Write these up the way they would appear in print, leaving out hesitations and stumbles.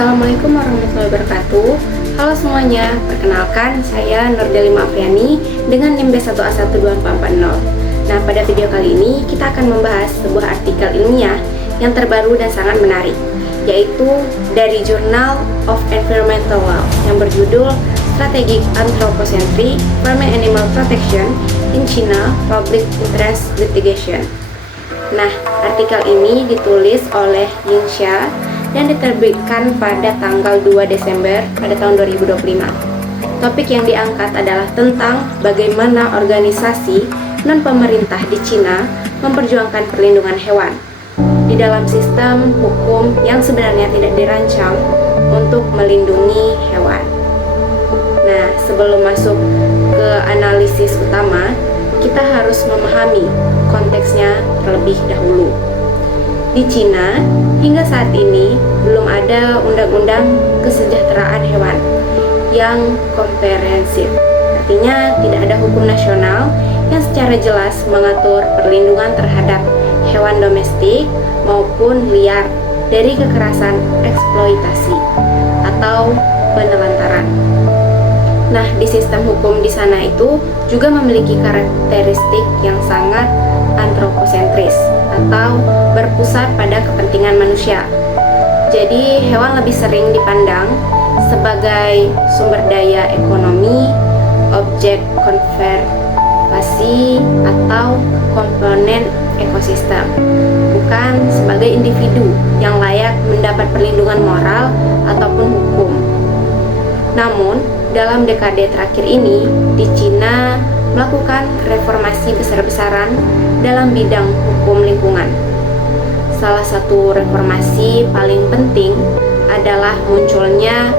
Assalamualaikum warahmatullahi wabarakatuh. Halo semuanya, perkenalkan saya Nurdelima Afriani dengan NIM B1A12440. Nah, pada video kali ini kita akan membahas sebuah artikel ilmiah yang terbaru dan sangat menarik, yaitu dari Journal of Environmental Law yang berjudul Strategic Anthropocentric Farming Animal Protection in China Public Interest Litigation. Nah, artikel ini ditulis oleh Ying Xia dan diterbitkan pada tanggal 2 Desember pada tahun 2025. Topik yang diangkat adalah tentang bagaimana organisasi non-pemerintah di Cina memperjuangkan perlindungan hewan di dalam sistem hukum yang sebenarnya tidak dirancang untuk melindungi hewan. Nah, sebelum masuk ke analisis utama, kita harus memahami konteksnya terlebih dahulu. Di Cina, hingga saat ini belum ada undang-undang kesejahteraan hewan yang komprehensif. Artinya tidak ada hukum nasional yang secara jelas mengatur perlindungan terhadap hewan domestik maupun liar dari kekerasan eksploitasi atau penelantaran. Nah, di sistem hukum di sana itu juga memiliki karakteristik yang sangat antroposentris atau berpusat pada kepentingan manusia. Jadi, hewan lebih sering dipandang sebagai sumber daya ekonomi, objek konservasi, atau komponen ekosistem, bukan sebagai individu yang layak mendapat perlindungan moral ataupun hukum. Namun, dalam dekade terakhir ini, di Cina melakukan reformasi besar-besaran dalam bidang hukum lingkungan. Salah satu reformasi paling penting adalah munculnya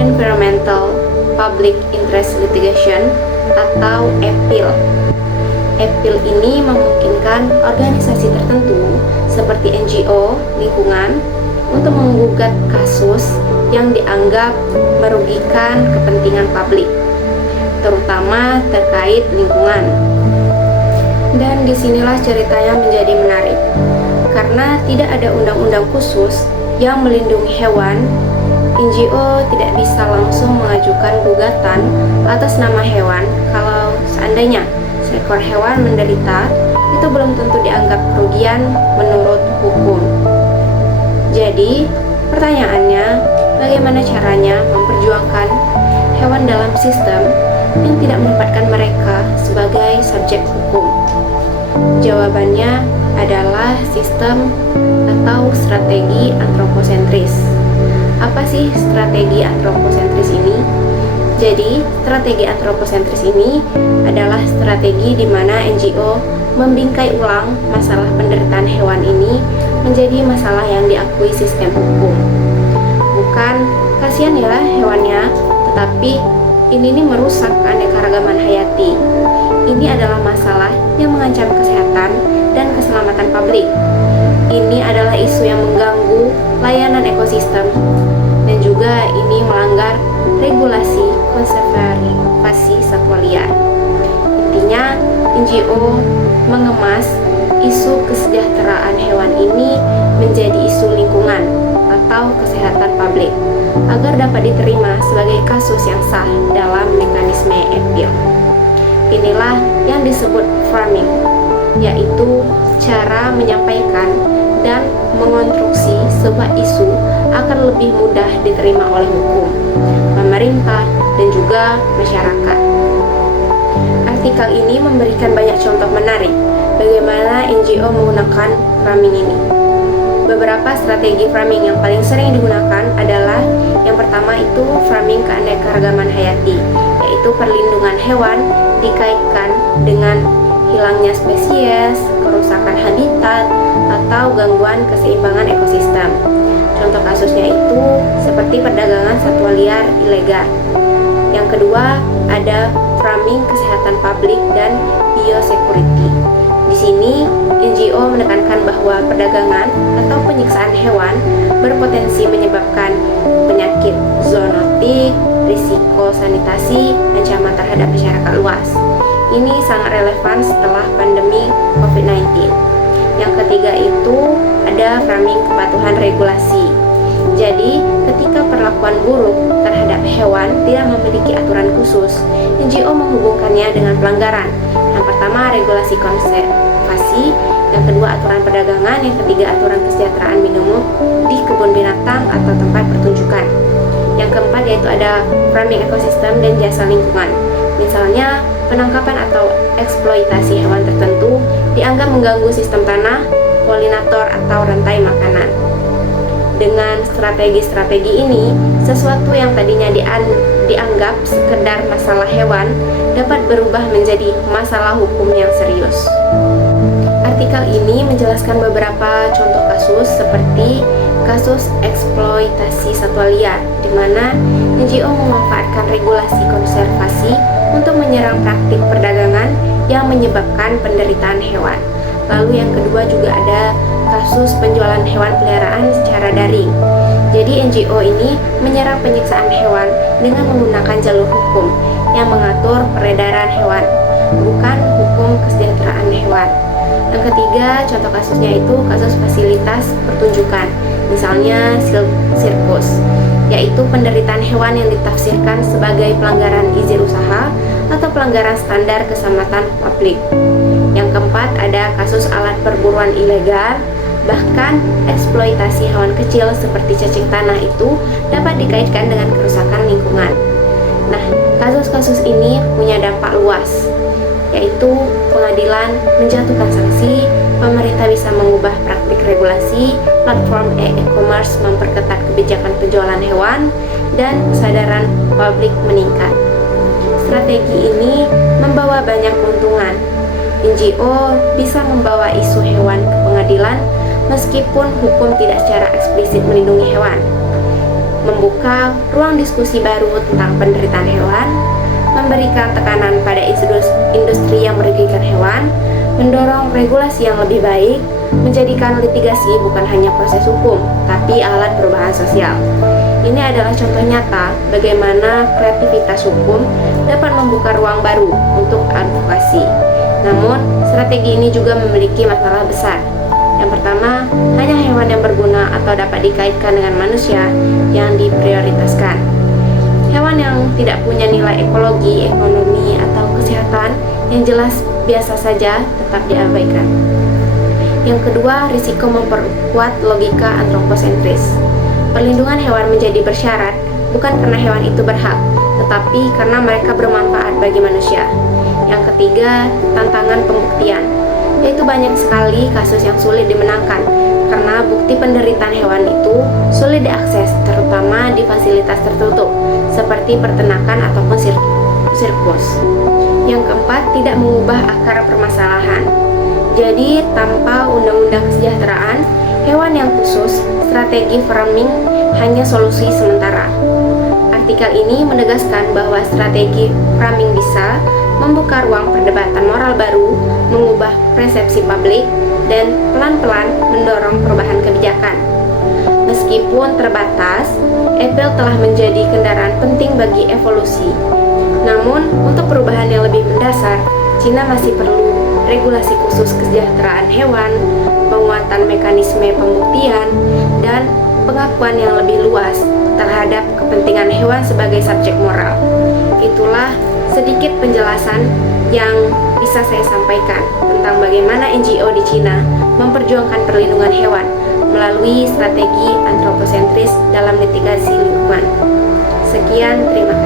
Environmental Public Interest Litigation atau EPIL. EPIL ini memungkinkan organisasi tertentu seperti NGO lingkungan untuk menggugat kasus yang dianggap merugikan kepentingan publik, terutama terkait lingkungan. Dan disinilah ceritanya menjadi menarik, karena tidak ada undang-undang khusus yang melindungi hewan. NGO tidak bisa langsung mengajukan gugatan atas nama hewan. Kalau seandainya seekor hewan menderita, itu belum tentu dianggap kerugian menurut hukum. Jadi, pertanyaannya, bagaimana caranya memperjuangkan hewan dalam sistem yang tidak menempatkan mereka sebagai subjek hukum? Jawabannya adalah sistem atau strategi antroposentris. Apa sih strategi antroposentris ini? Jadi, strategi antroposentris ini adalah strategi di mana NGO membingkai ulang masalah penderitaan hewan ini menjadi masalah yang diakui sistem hukum. Bukan kasihan ya hewannya, tetapi ini merusak keanekaragaman hayati. Ini adalah masalah yang mengancam kesehatan dan keselamatan publik. Ini adalah isu yang mengganggu layanan ekosistem dan juga ini melanggar regulasi konservasi satwa liar. Intinya, NGO mengemas isu kesejahteraan hewan ini menjadi isu lingkungan atau kesehatan publik agar dapat diterima sebagai kasus yang sah dalam mekanisme EPIL. Inilah yang disebut framing, yaitu cara menyampaikan dan mengonstruksi sebuah isu akan lebih mudah diterima oleh hukum, pemerintah, dan juga masyarakat. Artikel ini memberikan banyak contoh menarik bagaimana NGO menggunakan framing ini. Beberapa strategi framing yang paling sering digunakan adalah yang pertama itu framing keanekaragaman hayati, yaitu perlindungan hewan dikaitkan dengan hilangnya spesies, kerusakan habitat, atau gangguan keseimbangan ekosistem. Contoh kasusnya itu seperti perdagangan satwa liar ilegal. Yang kedua, ada framing kesehatan publik dan biosecurity. Di sini, NGO menekankan bahwa perdagangan atau penyiksaan hewan berpotensi menyebabkan penyakit zoonotik, risiko sanitasi, ancaman terhadap masyarakat luas. Ini sangat relevan setelah pandemi COVID-19. Yang ketiga itu ada framing kepatuhan regulasi. Jadi, ketika perlakuan buruk terhadap hewan tidak memiliki aturan khusus, NGO menghubungkannya dengan pelanggaran. Yang pertama, regulasi konservasi, yang kedua, aturan perdagangan, yang ketiga, aturan kesejahteraan minimum di kebun binatang atau tempat pertunjukan. Yang keempat yaitu ada farming ekosistem dan jasa lingkungan. Misalnya, penangkapan atau eksploitasi hewan tertentu dianggap mengganggu sistem tanah, polinator, atau rantai makanan. Dengan strategi-strategi ini, sesuatu yang tadinya dianggap sekedar masalah hewan dapat berubah menjadi masalah hukum yang serius. Artikel ini menjelaskan beberapa contoh kasus seperti kasus eksploitasi satwa liar, di mana NGO memanfaatkan regulasi konservasi untuk menyerang praktik perdagangan yang menyebabkan penderitaan hewan. Lalu yang kedua juga ada kasus penjualan hewan peliharaan secara daring. Jadi NGO ini menyerang penyiksaan hewan dengan menggunakan jalur hukum yang mengatur peredaran hewan, bukan hukum kesejahteraan hewan. Yang ketiga, contoh kasusnya itu kasus fasilitas pertunjukan, misalnya sirkus, yaitu penderitaan hewan yang ditafsirkan sebagai pelanggaran izin usaha atau pelanggaran standar keselamatan publik. Yang keempat, ada kasus alat perburuan ilegal, bahkan eksploitasi hewan kecil seperti cacing tanah itu dapat dikaitkan dengan kerusakan lingkungan. Nah, kasus-kasus ini punya dampak luas, yaitu pengadilan menjatuhkan sanksi, pemerintah bisa mengubah praktik regulasi, platform e-commerce memperketat kebijakan penjualan hewan, dan kesadaran publik meningkat. Strategi ini membawa banyak keuntungan. NGO bisa membawa isu hewan ke pengadilan meskipun hukum tidak secara eksplisit melindungi hewan, membuka ruang diskusi baru tentang penderitaan hewan, memberikan tekanan pada industri yang merugikan hewan, mendorong regulasi yang lebih baik, menjadikan litigasi bukan hanya proses hukum, tapi alat perubahan sosial. Ini adalah contoh nyata bagaimana kreativitas hukum dapat membuka ruang baru untuk advokasi. Namun, strategi ini juga memiliki masalah besar. Yang pertama, hanya hewan yang berguna atau dapat dikaitkan dengan manusia yang diprioritaskan. Hewan yang tidak punya nilai ekologi, ekonomi, atau kesehatan yang jelas biasa saja tetap diabaikan. Yang kedua, risiko memperkuat logika antroposentris. Perlindungan hewan menjadi bersyarat bukan karena hewan itu berhak, tetapi karena mereka bermanfaat bagi manusia. Yang ketiga, tantangan pembuktian, yaitu banyak sekali kasus yang sulit dimenangkan karena bukti penderitaan hewan itu sulit diakses, terutama di fasilitas tertutup seperti peternakan ataupun sirkus. Yang keempat, tidak mengubah akar permasalahan. Jadi, tanpa undang-undang kesejahteraan hewan yang khusus, strategi farming hanya solusi sementara. Artikel ini menegaskan bahwa strategi farming bisa membuka ruang perdebatan moral baru, mengubah persepsi publik, dan pelan-pelan mendorong perubahan kebijakan. Meskipun terbatas, Apple telah menjadi kendaraan penting bagi evolusi. Namun, untuk perubahan yang lebih mendasar, Cina masih perlu regulasi khusus kesejahteraan hewan, penguatan mekanisme pembuktian, dan pengakuan yang lebih luas terhadap kepentingan hewan sebagai subjek moral. Itulah sedikit penjelasan yang bisa saya sampaikan tentang bagaimana NGO di Cina memperjuangkan perlindungan hewan melalui strategi antroposentris dalam litigasi lingkungan. Sekian, terima kasih.